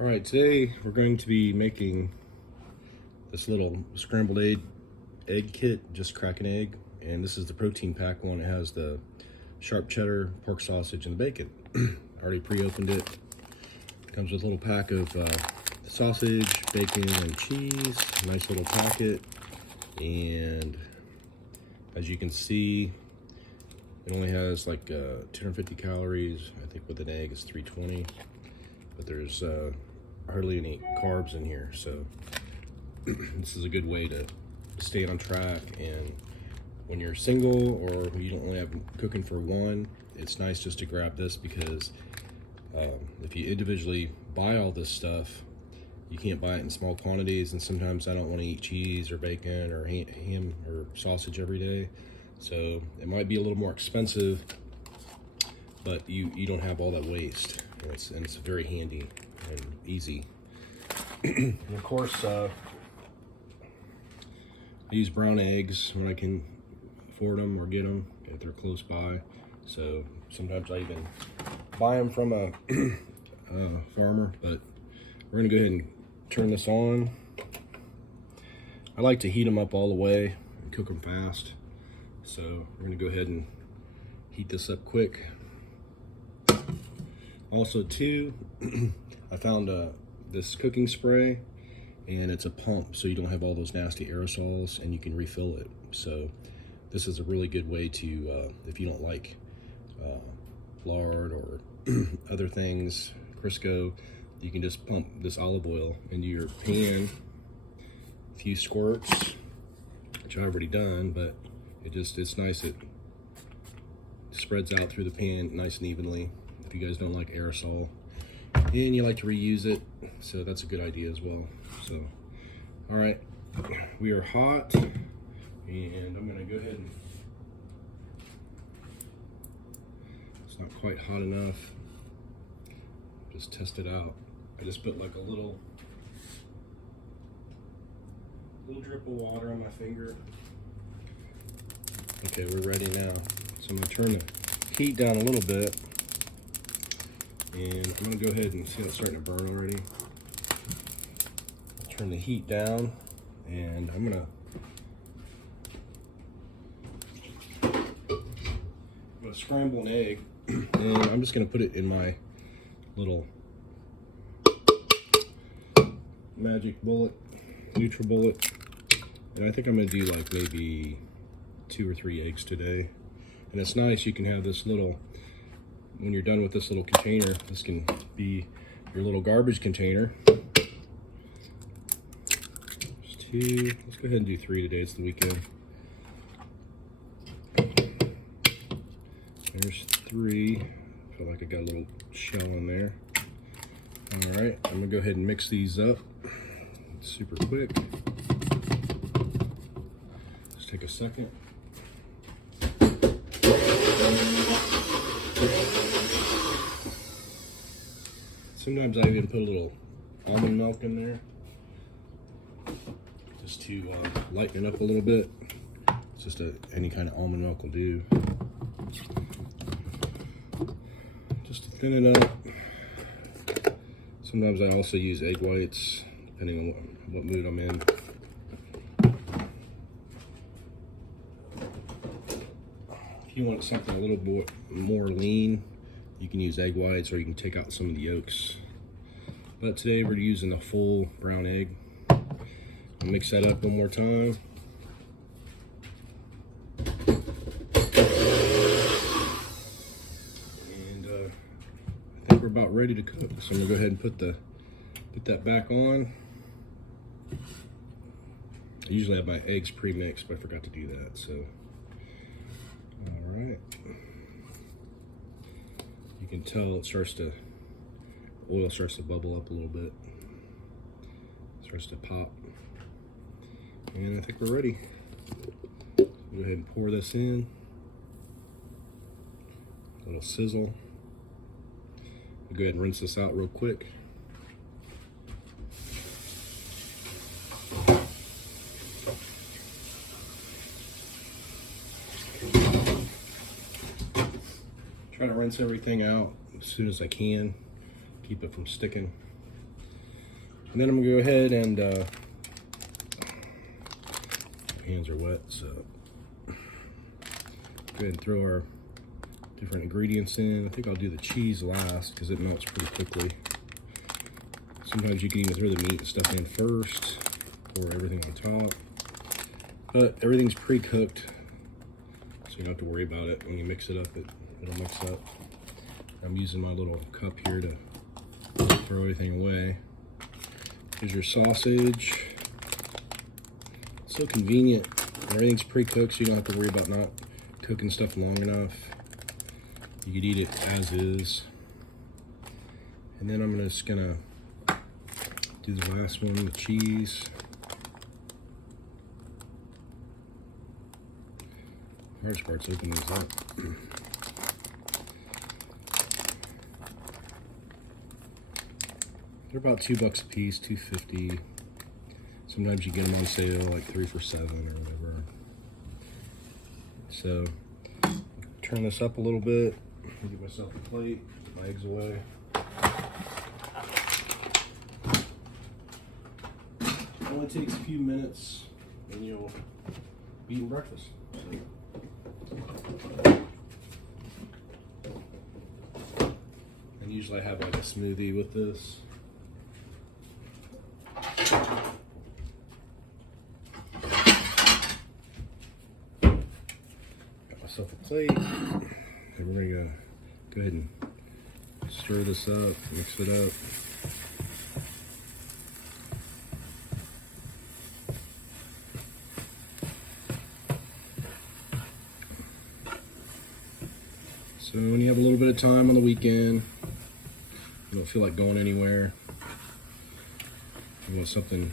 All right, today we're going to be making this little scrambled egg kit, just crack an egg. And this is the protein pack one. It has the sharp cheddar, pork sausage, and the bacon. I already pre-opened it. It comes with a little pack of sausage, bacon, and cheese. Nice little packet. And as you can see, it only has like 250 calories. I think with an egg it's 320. But there's hardly any carbs in here, so this is a good way to stay on track. And when you're single or you don't only have cooking for one, it's nice just to grab this, because if you individually buy all this stuff, you can't buy it in small quantities, and sometimes I don't want to eat cheese or bacon or ham or sausage every day, so it might be a little more expensive, but you don't have all that waste. And it's very handy and easy. And of course, I use brown eggs when I can afford them or get them if they're close by. So sometimes I even buy them from a farmer. But we're gonna go ahead and turn this on. I like to heat them up all the way and cook them fast. So we're gonna go ahead and heat this up quick. Also too, I found this cooking spray, and it's a pump, so you don't have all those nasty aerosols, and you can refill it. So this is a really good way to, if you don't like lard or other things, Crisco, you can just pump this olive oil into your pan, a few squirts, which I've already done, but it's nice. It spreads out through the pan nice and evenly. If you guys don't like aerosol and you like to reuse it, so that's a good idea as well. So, all right, we are hot, and I'm gonna go ahead and, it's not quite hot enough, just test it out. I just put like a little drip of water on my finger. Okay, we're ready now. So I'm gonna turn the heat down a little bit. And I'm gonna go ahead and see it's starting to burn already. Turn the heat down, and I'm gonna scramble an egg, and I'm just gonna put it in my little magic bullet, NutriBullet, and I think I'm gonna do like maybe 2 or 3 eggs today. And it's nice, you can have this little, when you're done with this little container, this can be your little garbage container. Just 2, let's go ahead and do 3 today, it's the weekend. There's 3, I feel like I got a little shell in there. All right, I'm gonna go ahead and mix these up super quick. Just take a second. Sometimes I even put a little almond milk in there, just to lighten it up a little bit. It's just any kind of almond milk will do. Just to thin it up. Sometimes I also use egg whites, depending on what mood I'm in. If you want something a little bit more lean, you can use egg whites, or you can take out some of the yolks. But today we're using a full brown egg. I'll mix that up one more time. And I think we're about ready to cook. So I'm gonna go ahead and put that back on. I usually have my eggs pre-mixed, but I forgot to do that. So, all right. You can tell it oil starts to bubble up a little bit. Starts to pop. And I think we're ready. Go ahead and pour this in. A little sizzle. I'll go ahead and rinse this out real quick. Try to rinse everything out as soon as I can. Keep it from sticking. And then I'm gonna go ahead and hands are wet, so go ahead and throw our different ingredients in. I think I'll do the cheese last because it melts pretty quickly. Sometimes you can even throw the meat and stuff in first, pour everything on top. But everything's pre-cooked, so you don't have to worry about it. When you mix it up, it'll mix up. I'm using my little cup here to throw everything away. Here's your sausage. It's so convenient. Everything's pre-cooked, so you don't have to worry about not cooking stuff long enough. You could eat it as is. And then I'm just gonna do the last one, the cheese. The hardest part's opening these up. They're about $2 a piece, $2.50. Sometimes you get them on sale, like 3 for $7 or whatever. So, turn this up a little bit. Get myself a plate, put my eggs away. It only takes a few minutes and you'll be eating breakfast. And usually I have like a smoothie with this. Got myself a plate. And we're gonna go ahead and stir this up, mix it up. So when you have a little bit of time on the weekend, you don't feel like going anywhere, you want something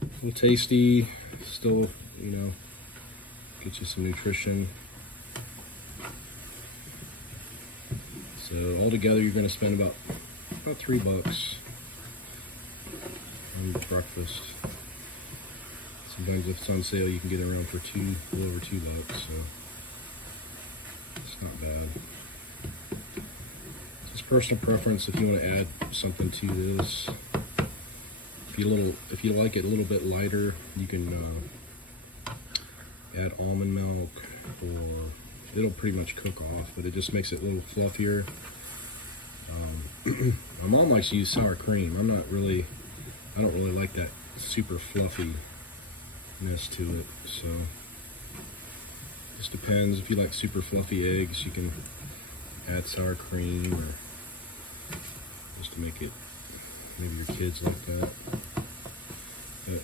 a little tasty, still, you know, get you some nutrition. So altogether, you're going to spend about $3 on breakfast. Sometimes if it's on sale, you can get it around for a little over $2. So it's not bad. It's just personal preference if you want to add something to this. If you like it a little bit lighter, you can add almond milk, or it'll pretty much cook off, but it just makes it a little fluffier. My mom likes to use sour cream. I don't really like that super fluffiness to it. So just depends. If you like super fluffy eggs, you can add sour cream, or just to make it, maybe your kids like that. But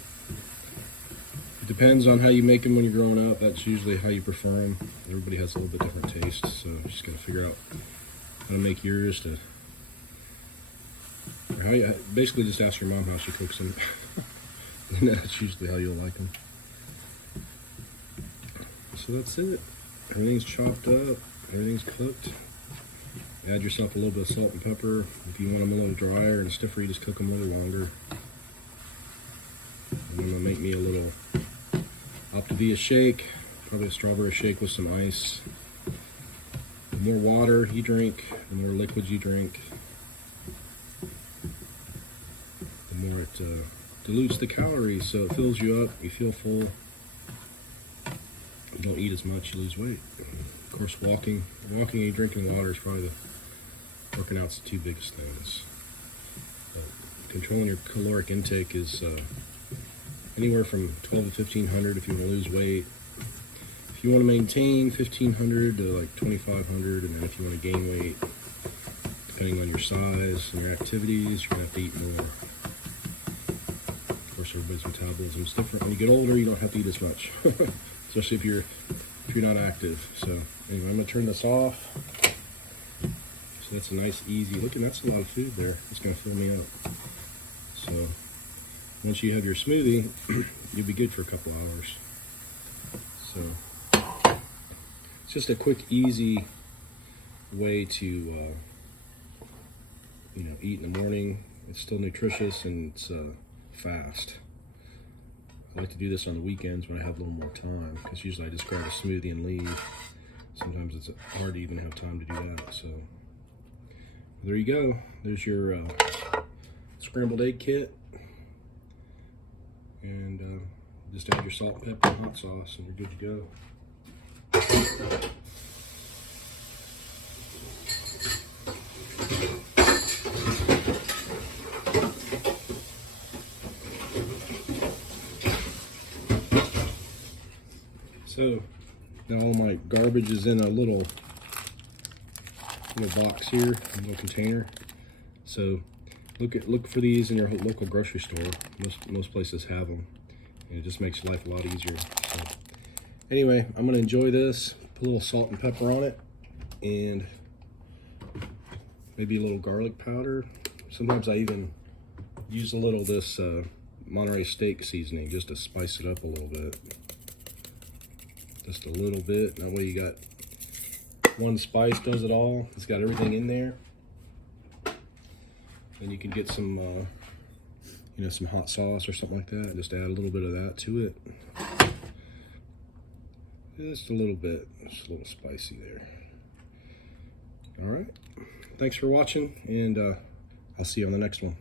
it depends on how you make them when you're growing up. That's usually how you prefer them. Everybody has a little bit different taste, so just gotta figure out how to make yours. Basically just ask your mom how she cooks them. And that's usually how you'll like them. So that's it. Everything's chopped up. Everything's cooked. Add yourself a little bit of salt and pepper. If you want them a little drier and stiffer, you just cook them a little longer. And I'm gonna make me a little Optavia shake, probably a strawberry shake with some ice. The more water you drink, the more liquids you drink, the more it dilutes the calories, so it fills you up, you feel full. You don't eat as much, you lose weight. Of course, walking and drinking water is probably working out's the two biggest things. But controlling your caloric intake is anywhere from 12 to 1,500 if you want to lose weight. If you want to maintain, 1,500 to like 2,500, and then if you want to gain weight, depending on your size and your activities, you're gonna have to eat more. Of course, everybody's metabolism is different. When you get older, you don't have to eat as much, especially if you're not active. So anyway, I'm gonna turn this off. So that's a nice, easy. Look, and that's a lot of food there. It's gonna fill me up. So once you have your smoothie, you'll be good for a couple hours. So it's just a quick, easy way to eat in the morning. It's still nutritious and it's fast. I like to do this on the weekends when I have a little more time, because usually I just grab a smoothie and leave. Sometimes it's hard to even have time to do that. So there you go. There's your scrambled egg kit, and just add your salt, pepper, and hot sauce, and you're good to go. So now all my garbage is in a little box here, a little container. So look for these in your local grocery store. Most places have them, and it just makes life a lot easier. So anyway, I'm gonna enjoy this. Put a little salt and pepper on it, and maybe a little garlic powder. Sometimes I even use a little of this Monterey steak seasoning just to spice it up a little bit. Just a little bit. That way you got one spice does it all. It's got everything in there. And you can get some, some hot sauce or something like that. Just add a little bit of that to it. Just a little bit. Just a little spicy there. All right. Thanks for watching, and I'll see you on the next one.